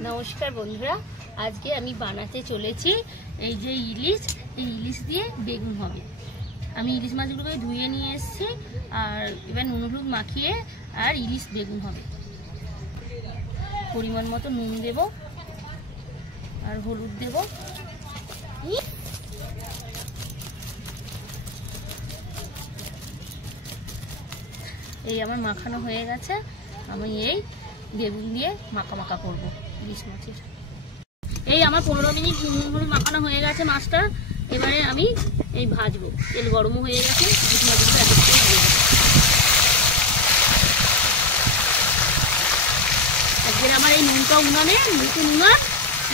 नमस्कार बंधुरा आज के आमी बनाते चलेছি এই যে ইলিশ এই ইলিশ দিয়ে বেগুন হবে। আমি ইলিশ মাছগুলোকে ধুয়ে নিয়ে এসেছি আর এবার নুন হলুদ মাখিয়ে আর ইলিশ বেগুন হবে। পরিমাণ মতো নুন দেব আর হলুদ দেব। এই আমার মাখানো হয়ে গেছে। আমি এই বেগুন দিয়ে মাখা মাখা করব ইলিশ মাছের। এই আমার 15 মিনিট নুন হলুদ মাখানো হয়ে গেছে মাছটা। এবারে আমি এই ভাজবো, তেল গরম হয়ে গেছে। ইলিশ মাছগুলো এক এক করে দিয়ে দেবো। আজকের আমার এই নুনটা উনানে নতুন উনান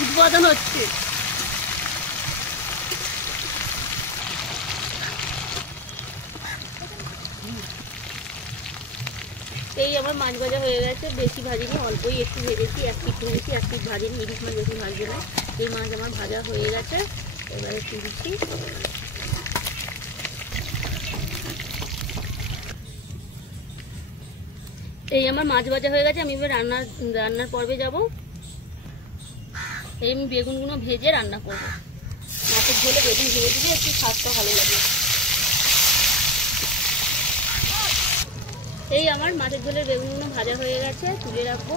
উদ্বোধন হচ্ছে। এই আমার মাছ ভাজা হয়ে গেছে, বেশি ভাজিনি, অল্পই একটু ভেজেছি, এক পিঠ ভেজেছি, এক পিঠ ভাজিনি। ইলিশ মাছ বেশি ভাজবে না। এই মাছ আমার ভাজা হয়ে গেছে, এবারে তুলছি। এই আমার মাছ ভাজা হয়ে গেছে, আমি এবার রান্নার পর্বে যাব। এই আমি বেগুনগুলো ভেজে রান্না করবো। মাছের ঝোলে বেগুন ভেজে দিলে একটু স্বাদটা ভালো লাগে। এই আমার মাছের ঝোলের বেগুনগুলো ভাজা হয়ে গেছে, তুলে রাখবো।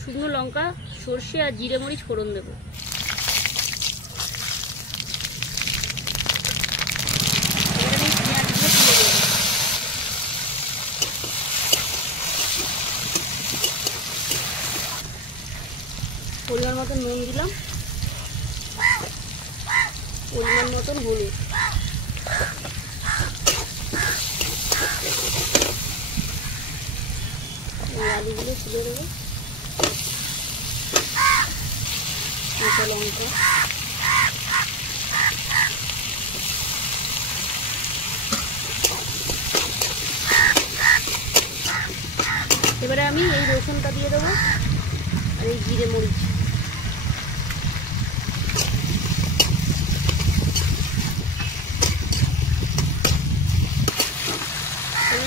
শুকনো লঙ্কা, সর্ষে আর জিরে মরিচ ফোড়ন দেবো। পরিমাণ মতন নুন দিলাম, পরিমাণ মতন হলুদ। আলুগুলো তুলে দেবো, কাঁচা লঙ্কা, এবারে আমি এই রসুনটা দিয়ে দেবো আর এই জিরে মরিচ।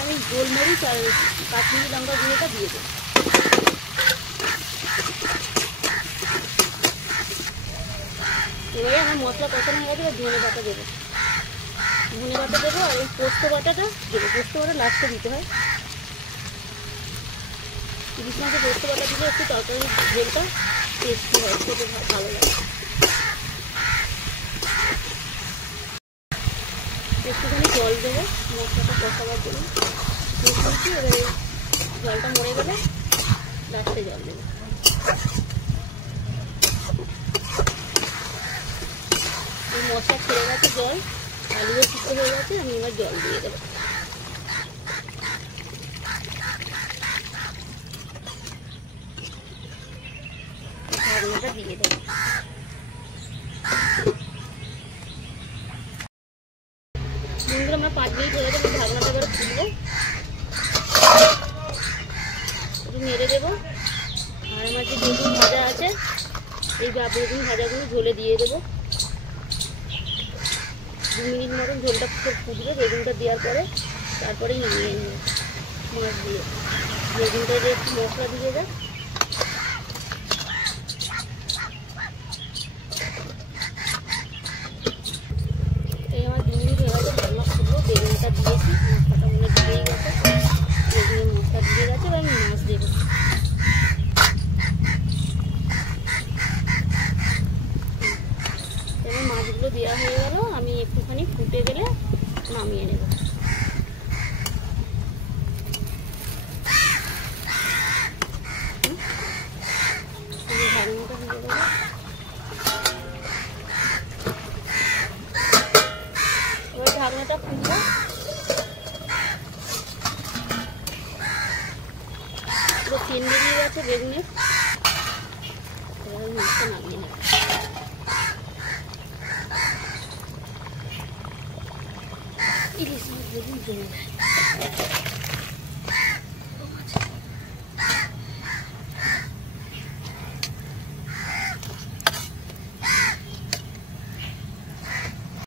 আমি গোলমরিচ আর কাশ্মীরি লঙ্কা গুঁড়োটা দিয়ে দেবো। এবারে আমার মশলা কষানো হয়ে গেছে, ধনে বাটা দেবো। ধনে বাটা দেবো আর এই পোস্ত বাটাটা দেবো। পোস্ত বাটা লাস্টে দিতে হয়। ইলিশ মাছে পোস্ত বাটা দিলে একটু তরকারির ঝোলটা টেস্টি হয়, খেতে ভালো লাগে। একটুখানি জল দেবো মশলাটা কষাবার জন্য। এবারে জলটা মরে গেলে লাস্টে জল দেবো। এই মশলা ছেড়ে গেছে জল, আলুও সিদ্ধ হয়ে গেছে। আমি এবার জল দিয়ে দেবো। ঢাকনাটা দিয়ে দেবো। আমরা 5 মিনিট হয়ে গেছে, ঢাকনাটা এবার খুলবো, একটু নেড়ে দেবো। আর আমার যে বেগুন ভাজা আছে, এই বেগুন ভাজাগুলো ঝোলে দিয়ে দেবো। 2 মিনিট মতন ঝোলটা ফুটবে বেগুনটা দেওয়ার পরে, তারপরেই নামিয়ে নেব মাছ দিয়ে। বেগুনটা দিয়ে একটু মশলা দিয়ে দেয়। এই আমার 2 মিনিট হয়ে গেছে, ঢাকনা খুলবো। বেগুনটা দিয়েছি, মশলাটা মনে দিয়েই গেছে, বেগুনের মশলা দিয়ে গেছে। এবার আমি মাছ দেবো। এবার মাছগুলো দেওয়া হয়ে গেল, আমি একটুখানি ফুটে গেলে নামিয়ে নেব। ঢাকনাটা দিয়ে দেবো। এবার ঢাকনাটা খুলবো। পুরো তেল বেরিয়ে গেছে বেগুনের। এবার মাছটা নামিয়ে নেব। ইলিশ মাছ বেগুন জমে